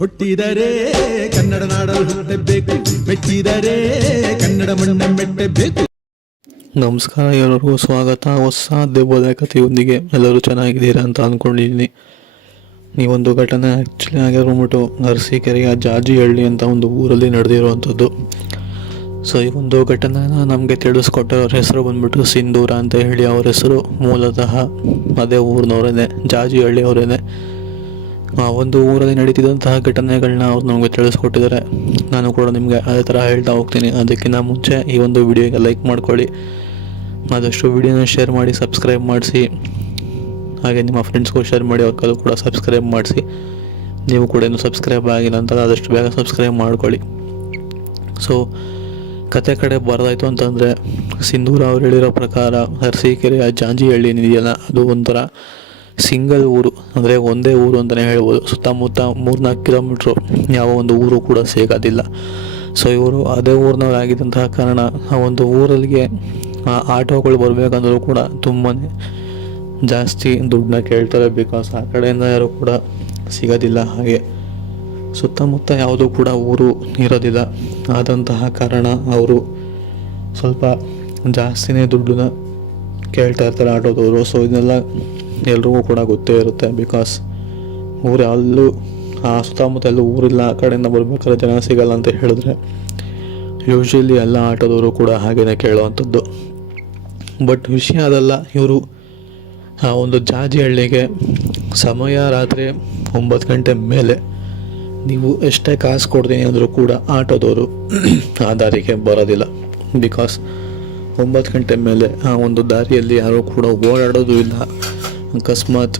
ಹುಟ್ಟಿದರೆ ಕನ್ನಡ ನಾಡಲು ಹುಟ್ಟಬೇಕು, ಮೆಚ್ಚಿದರೆ ಕನ್ನಡ ಮಣ್ಣ ಮೆಟ್ಟಬೇಕು. ನಮಸ್ಕಾರ, ಎಲ್ಲರಿಗೂ ಸ್ವಾಗತ. ಹೊಸ ದೆವ್ವದ ಕಥೆಯೊಂದಿಗೆ ಎಲ್ಲರೂ ಚೆನ್ನಾಗಿದ್ದೀರಾ ಅಂತ ಅಂದ್ಕೊಂಡಿದ್ದೀನಿ. ಈ ಒಂದು ಘಟನೆ ಆ್ಯಕ್ಚುಲಿ ಆಗಿರೋಬಿಟ್ಟು ಅರಸೀಕೆರೆಯ ಜಾಜಿಹಳ್ಳಿ ಅಂತ ಒಂದು ಊರಲ್ಲಿ ನಡೆದಿರುವಂಥದ್ದು. ಸೊ ಈ ಒಂದು ಘಟನೆನ ನಮಗೆ ತಿಳಿಸ್ಕೊಟ್ಟವ್ರ ಹೆಸರು ಬಂದ್ಬಿಟ್ಟು ಸಿಂಧೂರ ಅಂತ ಹೇಳಿ. ಅವ್ರ ಹೆಸರು ಮೂಲತಃ ಅದೇ ಊರಿನವರೇನೆ, ಜಾಜಿಹಳ್ಳಿ ಅವರೇನೆ. ಆ ಒಂದು ಊರಲ್ಲಿ ನಡೀತಿದ್ದಂತಹ ಘಟನೆಗಳನ್ನ ಅವ್ರು ನಮಗೆ ತಿಳಿಸ್ಕೊಟ್ಟಿದ್ದಾರೆ. ನಾನು ಕೂಡ ನಿಮಗೆ ಅದೇ ಥರ ಹೇಳ್ತಾ ಹೋಗ್ತೀನಿ. ಅದಕ್ಕಿಂತ ಮುಂಚೆ ಈ ಒಂದು ವಿಡಿಯೋಗೆ ಲೈಕ್ ಮಾಡ್ಕೊಳ್ಳಿ, ಆದಷ್ಟು ವಿಡಿಯೋನ ಶೇರ್ ಮಾಡಿ, ಸಬ್ಸ್ಕ್ರೈಬ್ ಮಾಡಿಸಿ. ಹಾಗೆ ನಿಮ್ಮ ಫ್ರೆಂಡ್ಸ್ಗೂ ಶೇರ್ ಮಾಡಿ, ಅವ್ರಿಗೂ ಕೂಡ ಸಬ್ಸ್ಕ್ರೈಬ್ ಮಾಡಿಸಿ. ನೀವು ಕೂಡ ಇನ್ನೂ ಸಬ್ಸ್ಕ್ರೈಬ್ ಆಗಿಲ್ಲ ಅಂತ ಆದಷ್ಟು ಬೇಗ ಸಬ್ಸ್ಕ್ರೈಬ್ ಮಾಡ್ಕೊಳ್ಳಿ. ಸೊ ಕತೆ ಕಡೆ ಬರೋದಾಯಿತು ಅಂತಂದರೆ, ಸಿಂಧೂರ ಅವ್ರು ಹೇಳಿರೋ ಪ್ರಕಾರ ಅರಸೀಕೆರೆಯ ಜಾಜಿಹಳ್ಳಿ ಏನಿದೆಯಲ್ಲ, ಅದು ಒಂಥರ ಸಿಂಗಲ್ ಊರು, ಅಂದರೆ ಒಂದೇ ಊರು ಅಂತಲೇ ಹೇಳ್ಬೋದು. ಸುತ್ತಮುತ್ತ 3-4 ಕಿಲೋಮೀಟ್ರು ಯಾವ ಒಂದು ಊರು ಕೂಡ ಸಿಗೋದಿಲ್ಲ. ಸೊ ಇವರು ಅದೇ ಊರಿನವರಾಗಿದ್ದಂತಹ ಕಾರಣ ಆ ಒಂದು ಊರಲ್ಲಿಗೆ ಆಟೋಗಳು ಬರಬೇಕಂದ್ರೂ ಕೂಡ ತುಂಬಾ ಜಾಸ್ತಿ ದುಡ್ಡನ್ನ ಕೇಳ್ತಾರೆ. ಬಿಕಾಸ್ ಆ ಕಡೆಯಿಂದ ಯಾರು ಕೂಡ ಸಿಗೋದಿಲ್ಲ. ಹಾಗೆ ಸುತ್ತಮುತ್ತ ಯಾವುದೂ ಕೂಡ ಊರು ಇರೋದಿಲ್ಲ. ಆದಂತಹ ಕಾರಣ ಅವರು ಸ್ವಲ್ಪ ಜಾಸ್ತಿನೇ ದುಡ್ಡನ್ನ ಕೇಳ್ತಾ ಇರ್ತಾರೆ ಆಟೋದವರು. ಸೊ ಇದನ್ನೆಲ್ಲ ಎಲ್ರಿಗೂ ಕೂಡ ಗೊತ್ತೇ ಇರುತ್ತೆ. ಬಿಕಾಸ್ ಊರು ಅಲ್ಲೂ ಆ ಸುತ್ತಮುತ್ತ ಎಲ್ಲೂ ಊರಿಲ್ಲ, ಆ ಕಡೆಯಿಂದ ಬರ್ಬೇಕಾದ್ರೆ ಜನ ಸಿಗಲ್ಲ ಅಂತ ಹೇಳಿದ್ರೆ ಯೂಶ್ವಲಿ ಎಲ್ಲ ಆಟೋದವರು ಕೂಡ ಹಾಗೇನೆ ಕೇಳುವಂಥದ್ದು. ಬಟ್ ವಿಷಯ ಅದಲ್ಲ. ಇವರು ಆ ಒಂದು ಜಾಜಿಹಳ್ಳಿಗೆ ಸಮಯ ರಾತ್ರಿ 9 ಗಂಟೆ ಮೇಲೆ ನೀವು ಎಷ್ಟೇ ಕಾಸು ಕೊಡ್ತೀನಿ ಅಂದರೂ ಕೂಡ ಆಟೋದವರು ಆ ದಾರಿಗೆ ಬರೋದಿಲ್ಲ. ಬಿಕಾಸ್ 9 ಗಂಟೆ ಮೇಲೆ ಆ ಒಂದು ದಾರಿಯಲ್ಲಿ ಯಾರೂ ಕೂಡ ಓಡಾಡೋದು ಇಲ್ಲ. ಅಕಸ್ಮಾತ್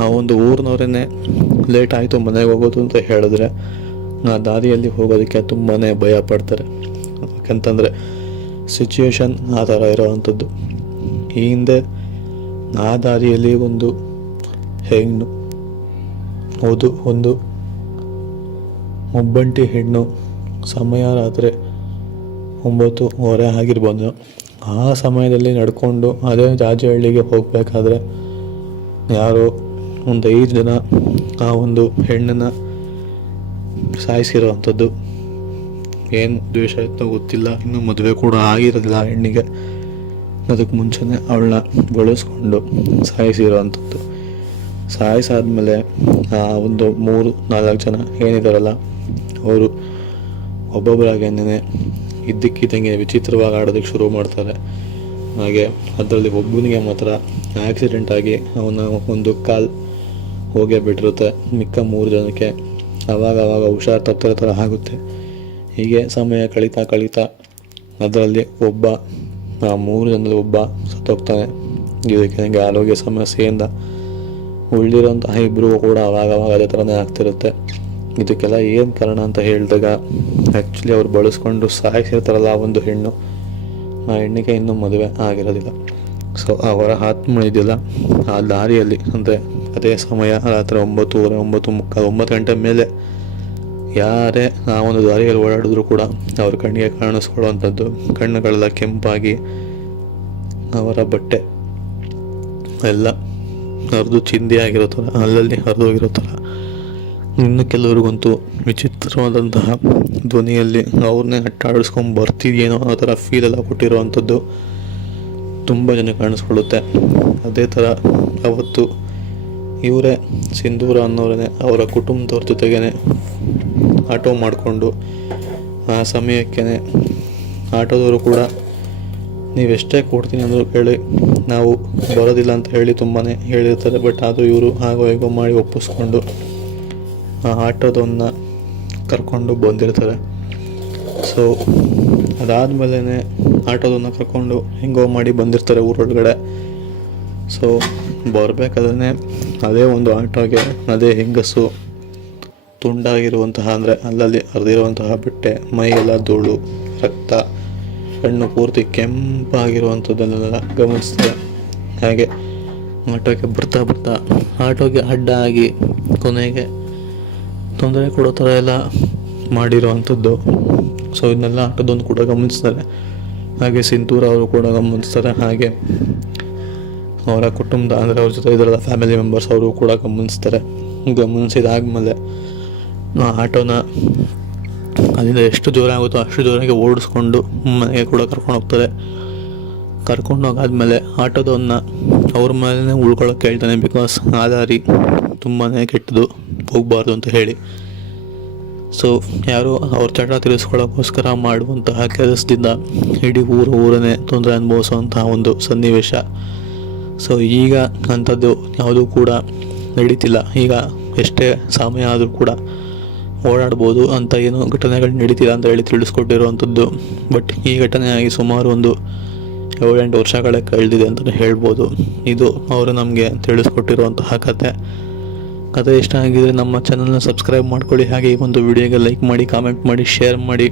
ಆ ಒಂದು ಊರಿನವರೇ ಲೇಟ್ ಆಯಿತು ಮನೆಗೆ ಹೋಗೋದು ಅಂತ ಹೇಳಿದ್ರೆ ಆ ದಾರಿಯಲ್ಲಿ ಹೋಗೋದಕ್ಕೆ ತುಂಬಾ ಭಯ ಪಡ್ತಾರೆ. ಯಾಕಂತಂದರೆ ಸಿಚುವೇಶನ್ ಆ ಥರ ಇರೋವಂಥದ್ದು. ಈ ಹಿಂದೆ ಆ ದಾರಿಯಲ್ಲಿ ಒಂದು ಹೆಣ್ಣು, ಹೌದು, ಒಂದು ಒಬ್ಬಂಟಿ ಹೆಣ್ಣು ಸಮಯ ರಾತ್ರಿ 9:30 ಆಗಿರ್ಬೋದು, ಆ ಸಮಯದಲ್ಲಿ ನಡ್ಕೊಂಡು ಅದೇ ಜಾಜಿಹಳ್ಳಿಗೆ ಹೋಗಬೇಕಾದ್ರೆ ಯಾರೋ ಒಂದು 5 ಜನ ಆ ಒಂದು ಹೆಣ್ಣನ್ನು ಸಾಯಿಸಿರೋವಂಥದ್ದು. ಏನು ದ್ವೇಷ ಇತ್ತೋ ಗೊತ್ತಿಲ್ಲ. ಇನ್ನೂ ಮದುವೆ ಕೂಡ ಆಗಿರೋದಿಲ್ಲ ಹೆಣ್ಣಿಗೆ. ಅದಕ್ಕೆ ಮುಂಚೆನೇ ಅವಳನ್ನ ಬಳಸ್ಕೊಂಡು ಸಾಯಿಸಿರೋವಂಥದ್ದು. ಸಾಯಿಸಾದ್ಮೇಲೆ ಆ ಒಂದು 3-4 ಜನ ಏನಿದಾರಲ್ಲ, ಅವರು ಒಬ್ಬೊಬ್ಬರಾಗೇನೆ ಇದ್ದಕ್ಕಿದ್ದಂಗೆ ವಿಚಿತ್ರವಾಗಿ ಆಡೋದಕ್ಕೆ ಶುರು ಮಾಡ್ತಾರೆ. ಹಾಗೆ ಅದರಲ್ಲಿ ಒಬ್ಬನಿಗೆ ಮಾತ್ರ ಆಕ್ಸಿಡೆಂಟ್ ಆಗಿ ಅವನ ಒಂದು ಕಾಲು ಹೋಗೇ ಬಿಟ್ಟಿರುತ್ತೆ. ಮಿಕ್ಕ 3 ಜನಕ್ಕೆ ಆವಾಗ ಹುಷಾರು ತಪ್ಪಿರೋ ಥರ ಆಗುತ್ತೆ. ಹೀಗೆ ಸಮಯ ಕಳೀತಾ ಅದರಲ್ಲಿ ಒಬ್ಬ, ಆ 3 ಜನದಲ್ಲಿ ಒಬ್ಬ ಸತ್ತೋಗ್ತಾನೆ. ಇದಕ್ಕೆ ನನಗೆ ಆರೋಗ್ಯ ಸಮಸ್ಯೆಯಿಂದ ಉಳಿದಿರೋಂತಹ ಇಬ್ಬರು ಕೂಡ ಆವಾಗ ಅದೇ ಥರನೇ ಆಗ್ತಿರುತ್ತೆ. ಇದಕ್ಕೆಲ್ಲ ಏನು ಕಾರಣ ಅಂತ ಹೇಳಿದಾಗ, ಆ್ಯಕ್ಚುಲಿ ಅವ್ರು ಬಳಸ್ಕೊಂಡು ಸಾಯಿಸಿರ್ತಾರಲ್ಲ ಆ ಒಂದು ಹೆಣ್ಣು, ಆ ಹೆಣ್ಣಿಗೆ ಇನ್ನೂ ಮದುವೆ ಆಗಿರೋದಿಲ್ಲ. ಸೊ ಅವರ ಆತ್ಮ ಇದೆಯಲ್ಲ ಆ ದಾರಿಯಲ್ಲಿ, ಅಂದರೆ ಅದೇ ಸಮಯ ರಾತ್ರಿ 9:30, 9:45, 9 ಗಂಟೆ ಮೇಲೆ ಯಾರೇ ಆ ಒಂದು ದಾರಿಯಲ್ಲಿ ಓಡಾಡಿದ್ರು ಕೂಡ ಅವ್ರ ಕಣ್ಣಿಗೆ ಕಾಣಿಸ್ಕೊಳ್ಳುವಂಥದ್ದು. ಕಣ್ಣುಗಳೆಲ್ಲ ಕೆಂಪಾಗಿ ಅವರ ಬಟ್ಟೆ ಎಲ್ಲ ಹರಿದು ಚಿಂದಿ ಆಗಿರೋ ಥರ, ಅಲ್ಲಲ್ಲಿ ಹರಿದೋಗಿರೋ ಥರ. ಇನ್ನು ಕೆಲವ್ರಿಗಂತೂ ವಿಚಿತ್ರವಾದಂತಹ ಧ್ವನಿಯಲ್ಲಿ ಅವ್ರನ್ನೇ ಅಟ್ಟಾಡಿಸ್ಕೊಂಡು ಬರ್ತಿದೆಯೇನೋ ಆ ಥರ ಫೀಲೆಲ್ಲ ಕೊಟ್ಟಿರುವಂಥದ್ದು ತುಂಬ ಜನ ಕಾಣಿಸ್ಕೊಳ್ಳುತ್ತೆ. ಅದೇ ಥರ ಅವತ್ತು ಇವರೇ ಸಿಂಧೂರ ಅನ್ನೋರೇ ಅವರ ಕುಟುಂಬದವ್ರ ಜೊತೆಗೇ ಆಟೋ ಮಾಡಿಕೊಂಡು ಆ ಸಮಯಕ್ಕೇ ಆಟೋದವರು ಕೂಡ ನೀವೆಷ್ಟೇ ಕೊಡ್ತೀನಿ ಅಂದರೂ ಕೇಳಿ ನಾವು ಬರೋದಿಲ್ಲ ಅಂತ ಹೇಳಿ ತುಂಬಾ ಹೇಳಿರ್ತಾರೆ. ಬಟ್ ಅದು ಇವರು ಹಾಗೋ ಹೇಗೋ ಮಾಡಿ ಒಪ್ಪಿಸ್ಕೊಂಡು ಆ ಆಟೋದವನ್ನ ಕರ್ಕೊಂಡು ಬಂದಿರ್ತಾರೆ. ಸೊ ಅದಾದಮೇಲೆ ಆಟೋದನ್ನ ಕರ್ಕೊಂಡು ಹೆಂಗೋ ಮಾಡಿ ಬಂದಿರ್ತಾರೆ ಊರೊಳಗಡೆ. ಸೊ ಬರಬೇಕಾದ್ರೆ ಅದೇ ಒಂದು ಆಟೋಗೆ ಅದೇ ಹೆಂಗಸು ತುಂಡಾಗಿರುವಂತಹ, ಅಂದರೆ ಅಲ್ಲಲ್ಲಿ ಹರಿದಿರುವಂತಹ ಬಟ್ಟೆ, ಮೈಯೆಲ್ಲ ಧೂಳು, ರಕ್ತ, ಕಣ್ಣು ಪೂರ್ತಿ ಕೆಂಪಾಗಿರುವಂಥದ್ದನ್ನೆಲ್ಲ ಗಮನಿಸ್ತಾರೆ. ಹಾಗೆ ಆಟೋಗೆ ಬರ್ತಾ ಆಟೋಗೆ ಅಡ್ಡ ಆಗಿ ಕೊನೆಗೆ ತೊಂದರೆ ಕೊಡೋ ಥರ ಎಲ್ಲ ಮಾಡಿರೋವಂಥದ್ದು. ಸೊ ಇದನ್ನೆಲ್ಲ ಆಟೋದೊಂದು ಕೂಡ ಗಮನಿಸ್ತಾರೆ. ಹಾಗೆ ಸಿಂಧೂರ ಅವರು ಕೂಡ ಗಮನಿಸ್ತಾರೆ. ಹಾಗೆ ಅವರ ಕುಟುಂಬದ, ಅಂದರೆ ಅವ್ರ ಜೊತೆ ಇದರಲ್ಲ ಫ್ಯಾಮಿಲಿ ಮೆಂಬರ್ಸ್ ಅವರು ಕೂಡ ಗಮನಿಸ್ತಾರೆ. ಗಮನಿಸಿದಾದ್ಮೇಲೆ ಆಟೋನ ಅಲ್ಲಿಂದ ಎಷ್ಟು ದೂರ ಆಗುತ್ತೋ ಅಷ್ಟು ದೂರಕ್ಕೆ ಓಡಿಸ್ಕೊಂಡು ಮನೆಗೆ ಕೂಡ ಕರ್ಕೊಂಡು ಹೋಗ್ತಾರೆ. ಕರ್ಕೊಂಡು ಹೋಗಾದ್ಮೇಲೆ ಆಟೋದವನ್ನ ಅವ್ರ ಮೇಲೆ ಉಳ್ಕೊಳ್ಳೋಕೆ ಹೇಳ್ತಾನೆ. ಬಿಕಾಸ್ ಆ ದಾರಿ ತುಂಬಾ ಕೆಟ್ಟದು, ಹೋಗಬಾರ್ದು ಅಂತ ಹೇಳಿ. ಸೊ ಯಾರು ಅವ್ರ ಚಟ ತೀರಿಸ್ಕೊಳ್ಳೋಕ್ಕೋಸ್ಕರ ಮಾಡುವಂತಹ ಕೆಲಸದಿಂದ ಇಡೀ ಊರನ್ನೇ ತೊಂದರೆ ಅನುಭವಿಸುವಂತಹ ಒಂದು ಸನ್ನಿವೇಶ. ಸೊ ಈಗ ಅಂಥದ್ದು ಯಾವುದೂ ಕೂಡ ನಡೀತಿಲ್ಲ. ಈಗ ಎಷ್ಟೇ ಸಮಯ ಆದರೂ ಕೂಡ ಓಡಾಡ್ಬೋದು ಅಂತ ಏನು ಘಟನೆಗಳು ನಡೀತಿಲ್ಲ ಅಂತ ಹೇಳಿ ತಿಳಿಸ್ಕೊಟ್ಟಿರುವಂಥದ್ದು. ಬಟ್ ಈ ಘಟನೆ ಆಗಿ ಸುಮಾರು ಒಂದು 7-8 ವರ್ಷಗಳೇ ಕಳೆದಿದೆ ಅಂತಲೇ ಹೇಳ್ಬೋದು. ಇದು ಅವರು ನಮಗೆ ತಿಳಿಸ್ಕೊಟ್ಟಿರುವಂತಹ ಕತೆ ಇಷ್ಟ ಆಗಿದ್ರೆ ನಮ್ಮ ಚಾನಲ್ನ ಸಬ್ಸ್ಕ್ರೈಬ್ ಮಾಡ್ಕೊಳ್ಳಿ. ಹಾಗೆ ಈ ಒಂದು ವಿಡಿಯೋಗೆ ಲೈಕ್ ಮಾಡಿ, ಕಾಮೆಂಟ್ ಮಾಡಿ, ಶೇರ್ ಮಾಡಿ,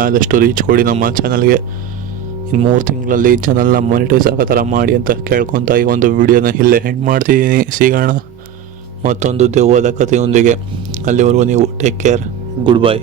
ಆದಷ್ಟು ರೀಚ್ ಕೊಡಿ ನಮ್ಮ ಚಾನಲ್ಗೆ. ಇನ್ನು 3 ತಿಂಗಳಲ್ಲಿ ಚಾನಲ್ನ ಮಾನಿಟೈಸ್ ಆಗೋ ಥರ ಮಾಡಿ ಅಂತ ಕೇಳ್ಕೊತ ಈ ಒಂದು ವಿಡಿಯೋನ ಇಲ್ಲೇ ಎಂಡ್ ಮಾಡ್ತಿದ್ದೀನಿ. ಸಿಗೋಣ ಮತ್ತೊಂದು ದೆವ್ವದ ಕಥೆಯೊಂದಿಗೆ. ಅಲ್ಲಿವರೆಗೂ ನೀವು ಟೇಕ್ ಕೇರ್, ಗುಡ್ ಬೈ.